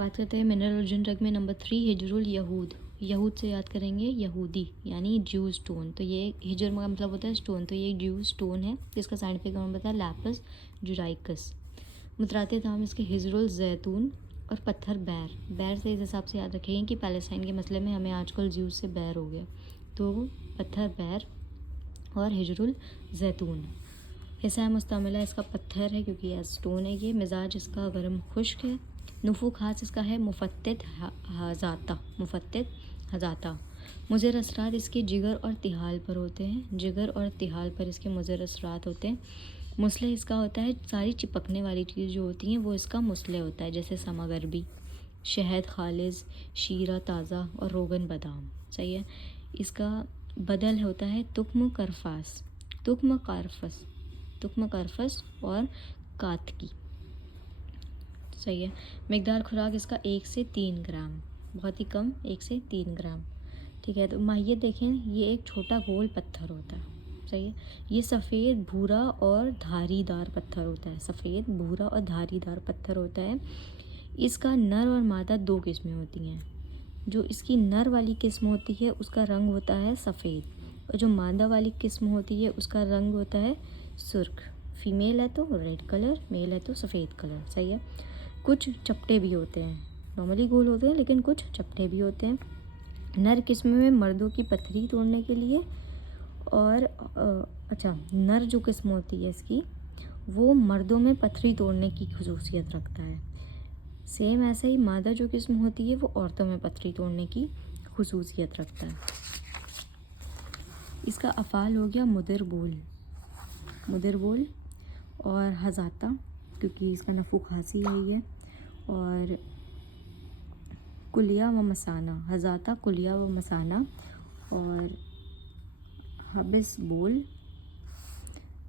बात करते हैं मिनरल और जिन ड्रग में नंबर 3 हिजरुल यहूद। यहूद से याद करेंगे यहूदी यानी ज्यू स्टोन। तो ये हिजर का मतलब होता है स्टोन, तो ये ज्यू स्टोन है जिसका साइंटिफिक नाम बताया लैपिस जुराइकस। मुतराते नाम इसके हिजरुल जैतून और पत्थर बैर। बैर से इस हिसाब से याद रखेंगे कि पैलेस्टाइन के मसले में हमें आजकल ज्यूज से बैर हो गया, तो पत्थर बैर और हिजरुल जैतून। हिस्सा मुस्तमिला इसका पत्थर है क्योंकि यह स्टोन है। ये मिजाज इसका गर्म खुश्क है। नुफू खास इसका है मुफत्तित हजाता। मुज़र असरात इसके जिगर और तिहाल पर होते हैं। जिगर और तिहाल पर इसके मुज़र असरात होते हैं। मुसले इसका होता है सारी चिपकने वाली चीज़ जो होती हैं वो इसका मुसले होता है, जैसे समागरबी, शहद खालिज, शीरा ताज़ा और रोगन बादाम। सही है। इसका बदल होता है तुक्म करफास, तुक्म कारफस और कातकी। सही है। मिकदार खुराक इसका 1 से 3 ग्राम, बहुत ही कम, 1 से 3 ग्राम। ठीक है। तो माहियत देखें, ये एक छोटा गोल पत्थर होता है। सही है। ये सफ़ेद भूरा और धारीदार पत्थर होता है। सफ़ेद भूरा और धारीदार पत्थर होता है। इसका नर और मादा 2 किस्में होती हैं। जो इसकी नर वाली किस्म होती है उसका रंग होता है सफ़ेद, और जो मादा वाली किस्म होती है उसका रंग होता है सुर्ख। फीमेल है तो रेड कलर, मेल है तो सफ़ेद कलर। सही है। कुछ चपटे भी होते हैं, नॉर्मली गोल होते हैं लेकिन कुछ चपटे भी होते हैं। नर किस्म में मर्दों की पथरी तोड़ने के लिए, और नर जो किस्म होती है इसकी वो मर्दों में पथरी तोड़ने की खसूसियत रखता है। सेम ऐसे ही मादा जो किस्म होती है वो औरतों में पथरी तोड़ने की खसूसियत रखता है। इसका अफ़ाल हो गया मुदर बोल और हजाता, क्योंकि इसका नफू खांसी यही है, और कुलिया व मसाना, हजाता कुलिया व मसाना, और हबिस बोल।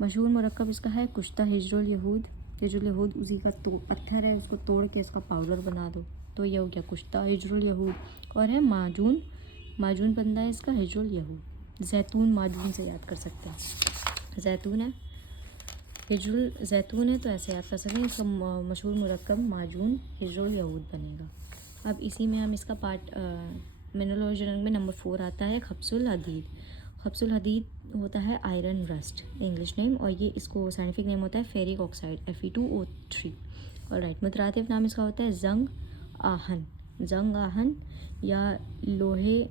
मशहूर मुरक्कब इसका है कुश्ता हिजरुल यहूद। हिजरुल यहूद उसी का तो पत्थर है, उसको तोड़ के इसका पाउडर बना दो तो ये हो गया कुश्ता हिजरुल यहूद। और है माजून बनता है इसका हिजरुल यहूद। जैतून माजून से याद कर सकते हैं, जैतून है, हिजरुल जैतून है तो ऐसे याद कर सकते हैं। इसका मशहूर मुरक्कब माजून हिजरुल यहूद बनेगा। अब इसी में हम इसका पार्ट मिनरलोजी में नंबर 4 आता है खब्सुल हदीद। खब्सुल हदीद होता है आयरन रस्ट इंग्लिश नेम, और ये इसको साइंटिफिक नेम होता है फेरिक ऑक्साइड Fe2O3। और राइट मुतरातिफ नाम इसका होता है जंग आहन या लोहे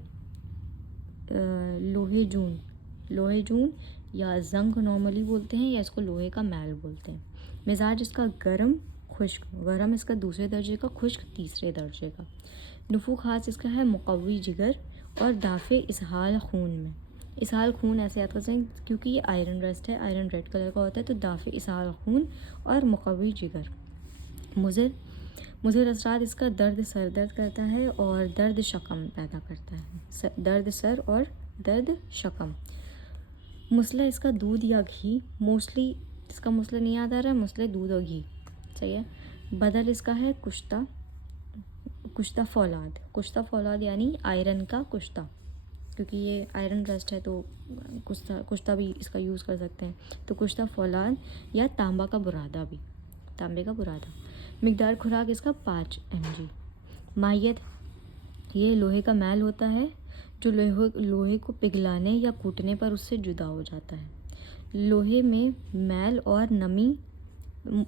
जून या जंग नॉर्मली बोलते हैं, या इसको लोहे का मैल बोलते हैं। मिजाज इसका गर्म खुश्क, गर्म इसका दूसरे दर्जे का, खुश्क तीसरे दर्जे का। नुफू खास इसका है मुकव्वी जिगर और दाफ़े इसहाल खून में। इसहाल खून ऐसे याद कर सकते हैं क्योंकि ये आयरन रस्ट है, आयरन रेड कलर का होता है, तो दाफ़े इसहाल खून और मुकव्वी जिगर। मुज़र असरात इसका दर्द सर दर्द करता है और दर्द शकम पैदा करता है, दर्द सर और दर्द शकम। मुसला इसका दूध या घी, मोस्टली इसका मुसला नहीं याद आ रहा है, मुसले दूध और घी। सही है। बदल इसका है कुश्ता फौलाद यानी आयरन का कुश्ता, क्योंकि ये आयरन रस्ट है तो कुश्ता भी इसका यूज़ कर सकते हैं, तो कुश्ता फौलाद या तांबे का बुरादा। मिकदार खुराक इसका 5 mg। माहियत ये लोहे का मैल होता है जो लोहे को पिघलाने या कूटने पर उससे जुदा हो जाता है। लोहे में मैल और नमी